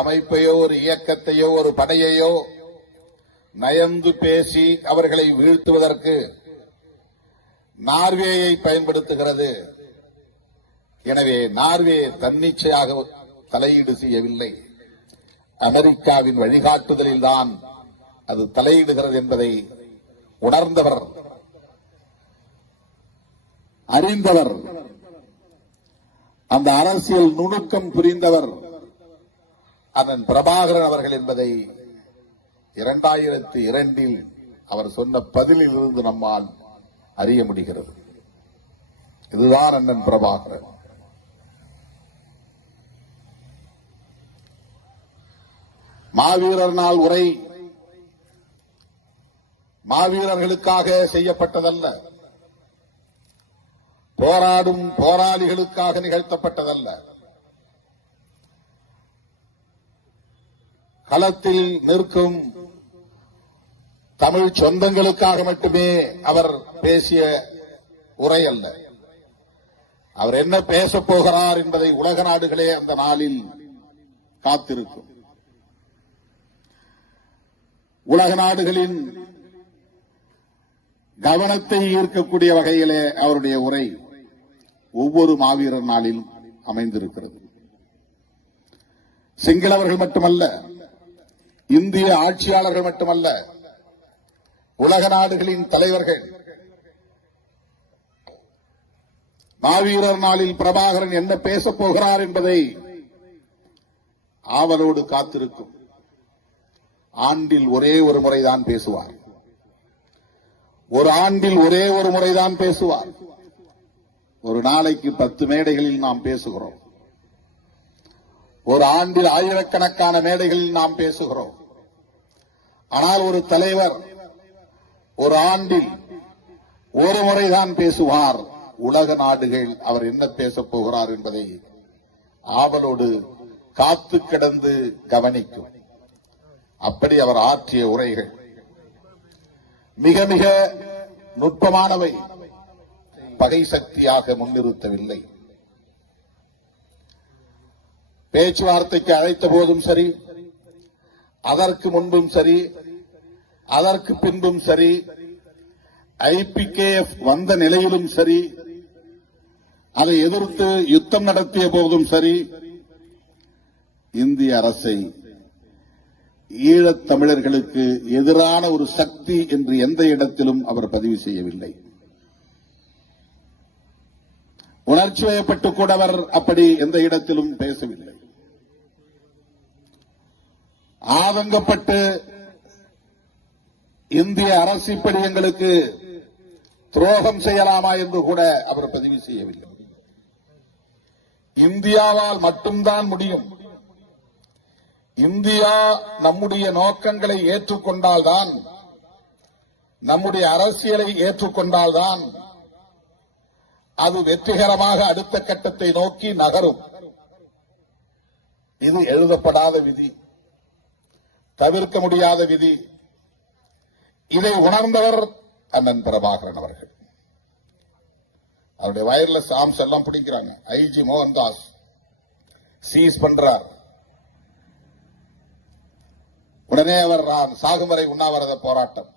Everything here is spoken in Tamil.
அமைப்பையோ ஒரு இயக்கத்தையோ ஒரு படையையோ நயந்து பேசி அவர்களை வீழ்த்துவதற்கு நார்வேயை பயன்படுத்துகிறது. எனவே நார்வே தன்னிச்சையாக தலையீடு செய்யவில்லை. அமெரிக்காவின் வழிகாட்டுதலில்தான் அது தலையிடுகிறது என்பதை உணர்ந்தவர் அறிந்தவர் அந்த அரசியல் நுணுக்கம் புரிந்தவர் அண்ணன் பிரபாகரன் அவர்கள் என்பதை இரண்டாயிரத்தி இரண்டில் அவர் சொன்ன பதிலில் இருந்து நம்மால் அறிய முடிகிறது. இதுதான் அண்ணன் பிரபாகரன். மாவீரர் நாள் உரை மாவீரர்களுக்காக செய்யப்பட்டதல்ல. போராடும் போராளிகளுக்காக நிகழ்த்தப்பட்டதல்ல. களத்தில் நிற்கும் தமிழ் சொந்தங்களுக்காக மட்டுமே அவர் பேசிய உரை அல்ல. அவர் என்ன பேசப் போகிறார் என்பதை உலக நாடுகளே அந்த நாளில் காத்திருக்கும். உலக நாடுகளின் கவனத்தை ஈர்க்கக்கூடிய வகையிலே அவருடைய உரை ஒவ்வொரு மாவீரர் நாளிலும் அமைந்திருக்கிறது. சிங்களவர்கள் மட்டுமல்ல இந்திய ஆட்சியாளர்கள் மட்டுமல்ல உலக நாடுகளின் தலைவர்கள் மாவீரர் நாளில் பிரபாகரன் என்ன பேசப் போகிறார் என்பதை ஆவலோடு காத்திருக்கும். ஆண்டில் ஒரே ஒரு முறைதான் பேசுவார். ஒரு ஆண்டில் ஒரே ஒரு முறைதான் பேசுவார். ஒரு நாளைக்கு பத்து மேடைகளில் நாம் பேசுகிறோம். ஒரு ஆண்டில் ஆயிரக்கணக்கான மேடைகளில் நாம் பேசுகிறோம். ஆனால் ஒரு தலைவர் ஒரு ஆண்டில் ஒரு முறைதான் பேசுவார். உலக நாடுகள் அவர் என்ன பேசப் போகிறார் என்பதை ஆவலோடு காத்து கிடந்து கவனிக்கும். அப்படி அவர் ஆற்றிய உரைகள் மிக மிக நுட்பமானவை. பகை சக்தியாக முன்னிறுத்தவில்லை. பேச்சுவார்த்தைக்கு அழைத்த போதும் சரி அதற்கு முன்பும் சரி அதற்கு பின்பும் சரி ஐபிகேஎஃப் வந்த நிலையிலும் சரி அதை எதிர்த்து யுத்தம் நடத்திய போதும் சரி இந்திய அரசை ஈழத் தமிழர்களுக்கு எதிரான ஒரு சக்தி என்று எந்த இடத்திலும் அவர் பதிவு செய்யவில்லை. உணர்ச்சி வயப்பட்டு கூட அவர் அப்படி எந்த இடத்திலும் பேசவில்லை. ஆதங்கப்பட்டு இந்திய அரசு இப்படி எங்களுக்கு துரோகம் செய்யலாமா என்று கூட அவர் பதிவு செய்யவில்லை. இந்தியாவால் மட்டும்தான் முடியும். இந்தியா நம்முடைய நோக்கங்களை ஏற்றுக்கொண்டால்தான் நம்முடைய அரசியலை ஏற்றுக்கொண்டால்தான் அது வெற்றிகரமாக அடுத்த கட்டத்தை நோக்கி நகரும். இது எழுதப்படாத விதி. தவிர்க்க முடியாத விதி. இதை உணர்ந்தவர் அண்ணன் பிரபாகரன் அவர்கள். அவருடைய வயர்லெஸ் ஆர்ம்ஸ் எல்லாம் பிடிக்கிறாங்க. ஐஜி மோகன்தாஸ். சீஸ் பண்றார். உடனே அவர் சாகுமறை சாகும் வரை உண்ணாவிரத போராட்டம்.